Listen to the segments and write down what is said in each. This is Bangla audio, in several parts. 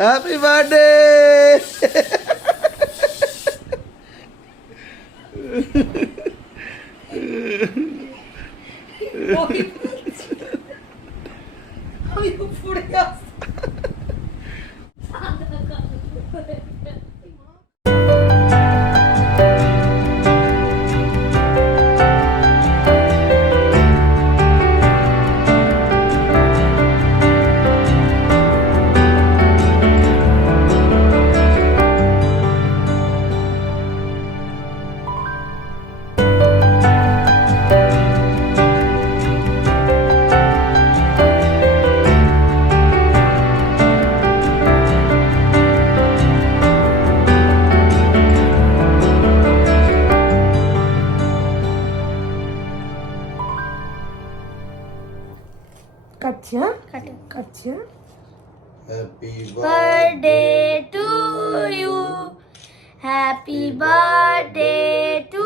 Happy birthday. আমি উপরে আসছি। কাটছি, হ্যাঁ কাটছি, হ্যাঁ। Happy birthday to you, happy birthday to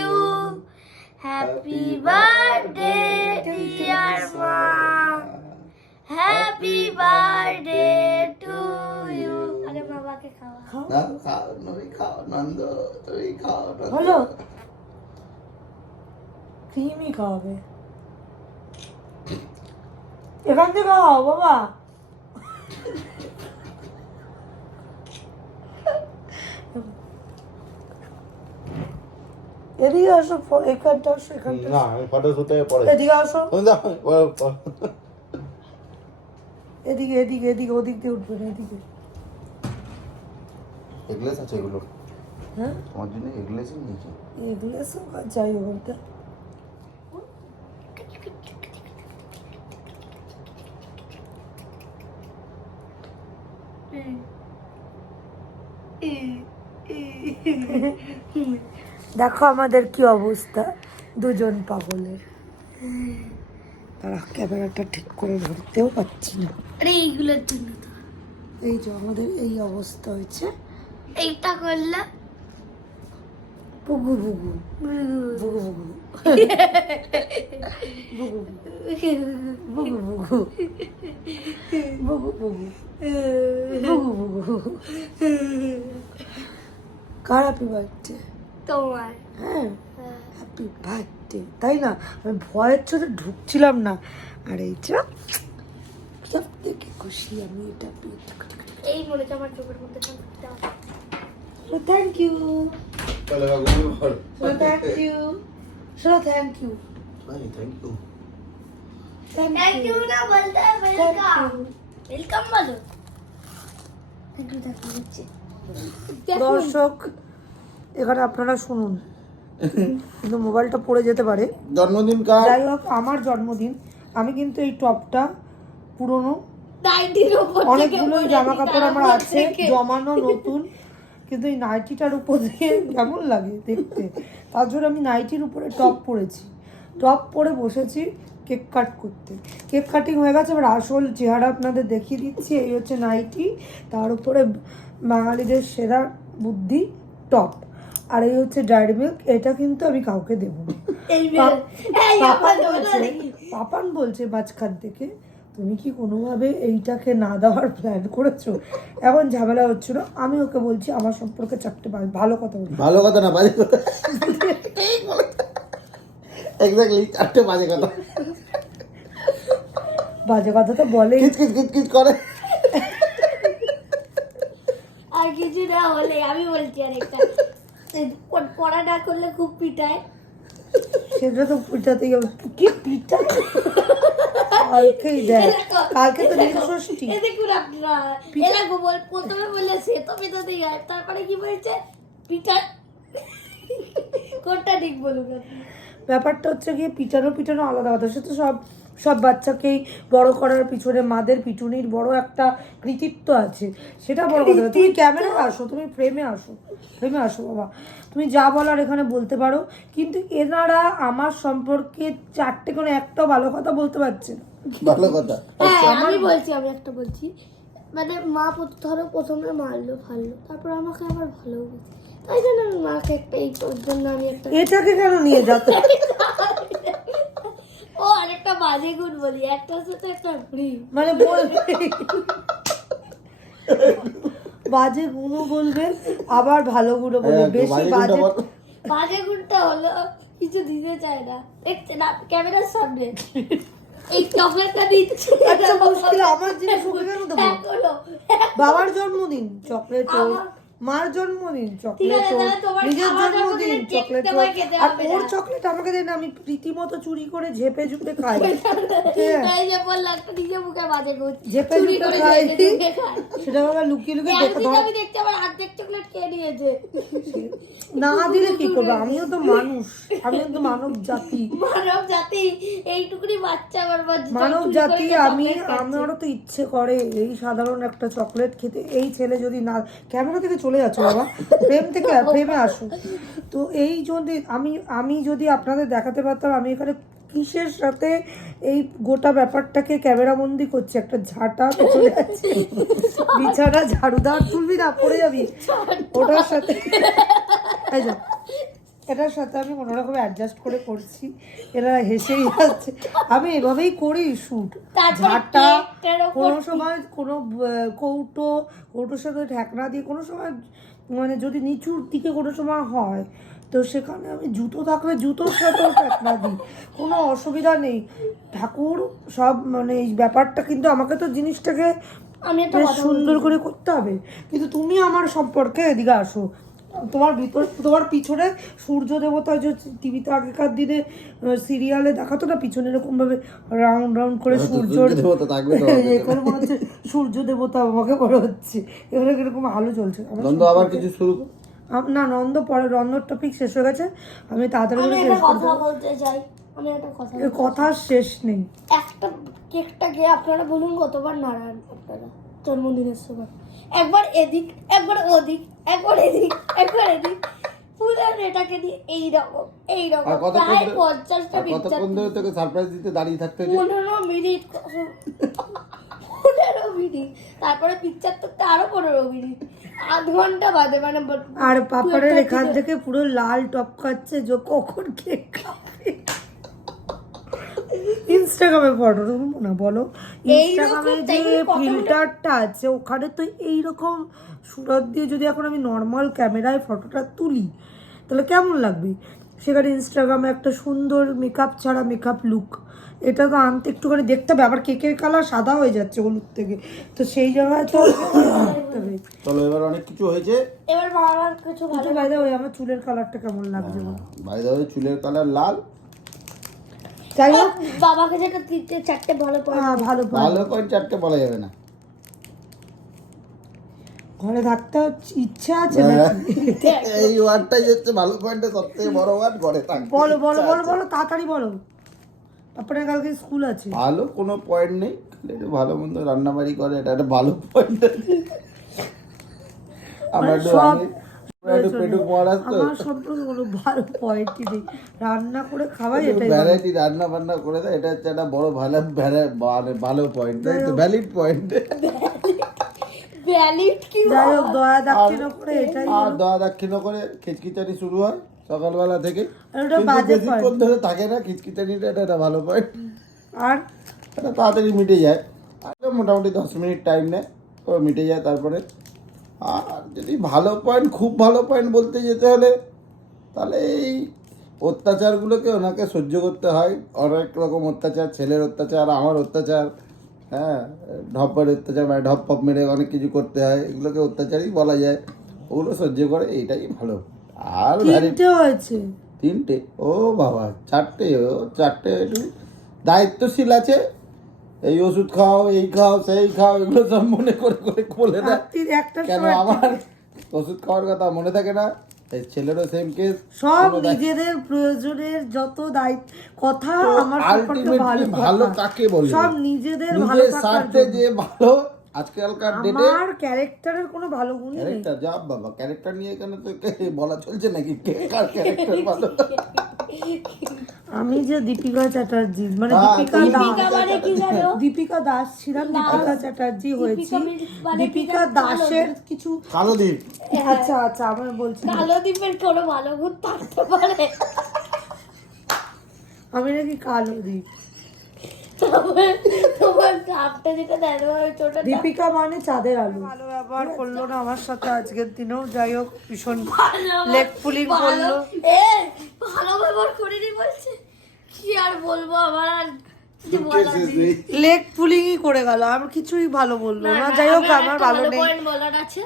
you, happy birthday dear mom, happy birthday to you. আরে বাবাকে খাওয়া। না খাও, তুমি খাও নন্দ, তুমি খাও নন্দ। হলো ক্রিমই খাওয়াবে, এখান থেকে খাও বাবা। এদিকে আসো, এখানটা আসো, এখানটা না আমি ফটো শুতে পরে। এদিকে আসো, তুমি দাও, এদিকে এদিকে এদিকে, ওদিক দিয়ে উঠবে না, এদিকে। এগলেস আছে এগুলো, হ্যাঁ তোমার জন্য এগলেসই নিয়েছি। এগুলো সব যাই বলতে। দেখো আমাদের কি অবস্থা, দুজন পাগলের। তারা ক্যামেরাটা ঠিক করে ধরতেও পারছি না। আরে এইগুলোর জন্য তো এই যে আমাদের এই অবস্থা হয়েছে। এইটা করলে বুগু বুগু বুগু বুগু বুগু বুগু বুগু বুগু বুগু বুগু। কার হ্যাপি বার্থডে? তোমার। হ্যাঁ হ্যাপি বার্থডে, তাই না? আমি ভয়ের চোটে ঢুকছিলাম না। আর এই যে সব থেকে খুশি আমি এটা পেয়ে। এই মনে হচ্ছে আমার চোখের মধ্যে থ্যাংক ইউ, চলে বাবু বল। থ্যাংক ইউ, শোনো থ্যাংক ইউ, ভাই থ্যাংক ইউ। থ্যাংক ইউ না বলতে ওয়েলকাম, ওয়েলকাম বলো। থ্যাংক ইউ হচ্ছে দর্শক এখানে আপনারা শুনুন, কিন্তু মোবাইলটা পড়ে যেতে পারে। জন্মদিন কার? যাই হোক আমার জন্মদিন, আমি কিন্তু এই টপটা পুরনো, নাইটির উপর অনেকগুলো জামা কাপড় আমার আছে জমানো নতুন, কিন্তু এই নাইটিটার উপর দিয়ে কেমন লাগে দেখতে, তার জন্য আমি নাইটির উপরে টপ পরেছি। টপ পরে বসেছি কেক কাট করতে। কেক কাটিং হয়ে গেছে, এবার আসল চেহারা আপনাদের দেখিয়ে দিচ্ছি। এই হচ্ছে নাইটি, তার উপরে বাঙালিদের সেরা বুদ্ধি টপ, আর এই হচ্ছে ডায়েরি মিল্ক। এটা কিন্তু আমি কাউকে দেবো না। পাপান বলছে মাঝখান থেকে, তুমি কি কোনোভাবে এইটাকে না দেওয়ার প্ল্যান করেছো? এখন ঝামেলা হচ্ছিল, আমি ওকে বলছি আমার সম্পর্কে চারটে ভালো কথা বলি। ভালো কথা না বাজে কথা, এক্স্যাক্টলি চারটে বাজে কথা। বাজে কথা তো বলে, কিচ কিচ কিচ কিচ করে। আর কিছু না হলে আমি বলছি আরেকটা, পড়া না করলে খুব পিটায়। সেটা তো পিঠাতেই হবে। কি পিঠা? কালকেই দেখ, কালকে তো নীলষষ্ঠী। এ দেখুন আপনারা, এরকম প্রথমে বললে সে তো পিঠাতেই হয়, তারপরে কি বলছে পিঠা। কোনটা ঠিক বলুন আপনি? ব্যাপারটা হচ্ছে গিয়ে পিটানো পিটানো আলাদা কথা, সে তো সব সব বাচ্চাকেই বড় করার পিছনে মাদের পিটুনির বড় একটা কৃতিত্ব আছে, সেটা বড় কথা। তুমি ক্যামেরায় আসো, তুমি ফ্রেমে আসো, ফ্রেমে আসো বাবা, তুমি যা বলার এখানে বলতে পারো। কিন্তু এনারা আমার সম্পর্কে চারটে কোনো একটাও ভালো কথা বলতে পারছে না। ভালো কথা। হ্যাঁ আমি একটা বলছি, মানে মা ধরো প্রথমে মারলো ফাললো, তারপর আমাকে আবার ভালো বলছে, তাই জন্য আমি মাকে একটা এই জন্য আমি একটা এটাকে কেন নিয়ে যাতে ও আরেকটা বাজে গুণ বলি, একটা হচ্ছে তো একটা ফ্রি, মানে বলবে বাজে গুণও বলবে, আবার ভালো গুণও বলবে। বেশি বাজে বাজে গুণটা হলো কিছু দিতে চায় না, দেখছে না ক্যামেরার সামনে এই চকলেটটা দিচ্ছে। আচ্ছা মুশকিল, আমার জিনিস ওকে কেন দেবো? বাবার জন্মদিন চকলেট, মার জন্মদিন চকলেট, নিজের জন্মদিন চকলেট, আর ওর চকলেট আমাকে দেয় না, আমি রীতিমতো চুরি করে ঝেপে ঝুপে খাই। ঝেপে ঝুপে খাই, সেটা আবার লুকিয়ে লুকিয়ে দেখতে আবার অর্ধেক চকলেট খেয়ে নিয়েছে। না দিলে কি করবো, আমিও তো মানুষ, আমিও তো মানব জাতি, এইটুকুনি বাচ্চা আমার মানব জাতি। আমারও তো ইচ্ছে করে এই সাধারণ একটা চকলেট খেতে। এই ছেলে যদি না, ক্যামেরা থেকে চলে যাচ্ছে বাবা, ফ্রেমে আসুন। তো এই যদি আমি যদি আপনাদের দেখাতে পারতাম আমি এখানে কিসের সাথে এই গোটা ব্যাপারটাকে ক্যামেরাবন্দি করছি। একটা ঝাঁটা চলে যাচ্ছে, বিছানা ঝাড়ুদার তুলবি না, পড়ে যাবি। ওটার সাথে এটার সাথে আমি কোনোরকম অ্যাডজাস্ট করে করছি, এরা হেসেই যাচ্ছে। আমি এভাবেই করি শ্যুট। ঝাঁটা, কোনো সময় কোনো কৌটোর সাথে ঢাকনা দিয়ে, কোনো সময় মানে যদি নিচুর দিকে কোনো সময় হয় তো সেখানে আমি জুতো থাকলে জুতোর সাথেও ঢাকনা দিই, কোনো অসুবিধা নেই। ঠাকুর সব মানে এই ব্যাপারটা, কিন্তু আমাকে তো জিনিসটাকে বেশ সুন্দর করে করতে হবে। কিন্তু তুমি আমার সম্পর্কে এদিকে আসো, তোমার পিছনে সূর্য দেবতা, যে টিভিতে আগেকার দিনে সিরিয়ালে দেখাতো না, পিছনে এরকম ভাবে রাউন্ড রাউন্ড করে সূর্য দেবতা থাকবে, এখন মনে হচ্ছে সূর্য দেবতা আমাকে বড় হচ্ছে। এবারে কিরকম আলো জ্বলছে। আবার কিছু শুরু না, নন্দ পরে, নন্দর টপিক শেষ হয়ে গেছে, আমি তাড়াতাড়ি করে শেষ করতে চাই। আমি একটা কথা শেষ নেই। একটা কেকটা গিয়ে আপনারা বলুন কতবার নাড়ান আপনারা জন্মদিনের সময়? একবার এদিক, একবার ওদিক, একবার এদিক, একবার এদিক, ফুলের এটাকে নিয়ে এইরকম প্রায় 50টা পিকচার। কতক্ষণ ধরে তোকে সারপ্রাইজ দিতে দাঁড়িয়ে থাকতে হয়েছে? 15 মিনিট, তারপরে পিকচার করতে আরো 15 মিনিট, আধ ঘন্টা বাদে। মানে আর পাপড়ের এখান থেকে পুরো লাল টপকাচ্ছে, যে কখন কেক খাবে। ইনস্টাগ্রামে ফটো তুলবো না বলো? ইনস্টাগ্রামে যে ফিল্টারটা আছে ওখানে তো এইরকম সুরত দিয়ে যদি এখন আমি নর্মাল ক্যামেরায় ফটোটা তুলি তাহলে কেমন লাগবে? সেখানে ইনস্টাগ্রামে একটা সুন্দর মেকআপ ছাড়া মেকআপ লুক, এটা তো আনতে একটুখানি দেখতে হবে। আবার কেকের কালার সাদা হয়ে যাচ্ছে হলুদ থেকে, তো সেই জায়গায় তো চলো এবার অনেক কিছু হয়েছে, এবার বাবার কিছু ভালো বাইরে ওই আমার চুলের কালারটা কেমন লাগছে? বাইরে চুলের কালার লাল। যাই হোক, বাবাকে যেটা 3-4টে ভালো পয়েন্ট 4টে বলা যাবে না। ঘরে থাকতে ইচ্ছা আছে এই ওয়ার্ডটাই হচ্ছে ভালো পয়েন্টে সবথেকে বড় ওয়ার্ড, ঘরে থাকতে। বলো তাড়াতাড়ি বলো, তারপরে কালকে স্কুল আছে। ভালো কোনো পয়েন্ট নেই, একটু ভালো মন্দ রান্নাবাড়ি করে, এটা একটা ভালো পয়েন্ট। আমরা রান্না করে খাওয়াই, ভ্যারাইটি রান্না বান্না করে দেয়, এটা হচ্ছে একটা বড় ভালো পয়েন্ট, ভ্যালিড পয়েন্ট। দয়া দাক্ষিণ্য করে, এটাই আর দয়া দাক্ষিণ্য করে খিচখিচানি শুরু হয় সকালবেলা থেকে, বেশিক্ষণ ধরে থাকে না খিচখিচানিটা, এটা একটা ভালো পয়েন্ট। আর এটা তাড়াতাড়ি মিটে যায়, মোটামুটি 10 মিনিট টাইম নেয়, তো মিটে যায়। তারপরে আর যদি ভালো পয়েন্ট, খুব ভালো পয়েন্ট বলতে যেতে হলে তাহলে এই অত্যাচারগুলোকে ওনাকে সহ্য করতে হয়। অনেক রকম অত্যাচার, ছেলের অত্যাচার, আমার অত্যাচার, হ্যাঁ, ঢপ্পের অত্যাচার, মানে ঢপ ফপ মেরে অনেক কিছু করতে হয়, এগুলোকে অত্যাচারই বলা যায়। ওগুলো সহ্য করে, এইটাই ভালো। আর হয়েছে 3টে, ও বাবা 4টে, একটু দায়িত্বশীল আছে। এই ওষুধ খাও, এই খাও, সেই খাও, এগুলো সব মনে করে বলে দেয়। কেন আমার ওষুধ খাওয়ার কথা মনে থাকে না? এই ছেলেরও সেম কেস, সব নিজেদের প্রয়োজনের যত দায়িত্ব কথা। আমার ভালো কাকে বলে? সব নিজেদের ভালো স্বার্থে যে ভালো। আজকালকার ডেটে আমার ক্যারেক্টারের কোনো ভালো গুণ নেই। ক্যারেক্টার যা বাবা, ক্যারেক্টার নিয়ে এখানে তো বলা চলছে নাকি কে কার ক্যারেক্টার ভালো? আমি যে দীপিকা চ্যাটার্জি, মানে দীপিকা দাস ছিলাম, দীপিকা চ্যাটার্জি হয়েছি। দীপিকা দাসের কিছু কালো দ্বীপ, আচ্ছা আমার বলছি কালো দ্বীপের কোনো ভালো গুণ থাকতে পারে? আমি নাকি কালো দ্বীপ? তোমার হাফটা যেটা দেয় ওটা দীপিকা মানে চাঁদের আলু। ভালো ব্যবহার করলো না আমার সাথে আজকের দিনেও, যাই হোক ভীষণ লেগ পুলিং করলো। ভালো ব্যবহার করিনি বলছে, কি আর বলবো আমার আর কিছু বলার নেই। লেগ পুলিংই করে গেল, আর কিছুই ভালো বললো না। যাই হোক আমার ভালো নেই। পয়েন্ট বলার আছে,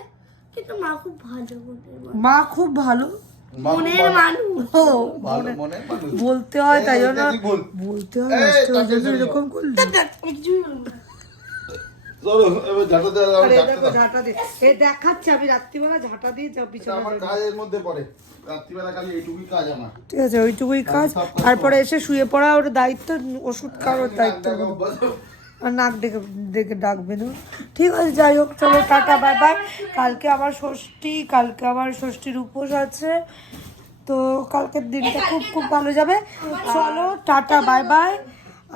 কিন্তু মা খুব ভালো, মা খুব ভালো মনের মানুষ। ও ভালো মনে মানুষ। বলতে হয়, তাই জন্য এই, বল। বলতে হয়, এই, last এ ওই তাকে জন্য ধরিও। এরকম করলি। কিছুই বলবো না। চলো এবার ঝাঁটা দেওয়া দাও, আরে ঝাঁটা দেখো দাও। ঝাঁটা দিয়ে এ দেখাচ্ছে, আমি রাত্রিবেলা ঝাঁটা দিয়ে যাব এটা বিছানা আমার কাজের মধ্যে পড়ে, রাত্রিবেলা খালি এইটুকুই কাজ আমার। ঠিক আছে, ওইটুকুই কাজ। তারপরে এসে শুয়ে পড়া ওর দায়িত্ব, ওষুধ খাওয়ার দায়িত্ব। আর নাক ডেকে ডেকে ডাকবে না। ঠিক আছে, যাই হোক চলো টাটা বাই বাই। কালকে আবার ষষ্ঠী, কালকে আবার ষষ্ঠীর উপোস আছে, তো কালকের দিনটা খুব খুব ভালো যাবে। চলো টাটা বাই বাই,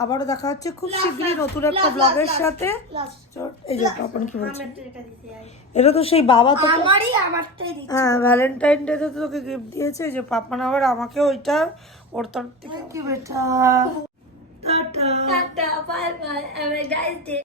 আবারও দেখা হচ্ছে খুব শীঘ্রই নতুন একটা ব্লগের সাথে। এই যে তখন কি বলছে, এটা তো সেই বাবা তো আমারটাই দিচ্ছি। হ্যাঁ ভ্যালেন্টাইন ডে তে তোকে গিফট দিয়েছে, যে পাপান আবার আমাকে ওইটা ওর তরফ থেকে। বেটা tata. Tata bye bye, have a nice day.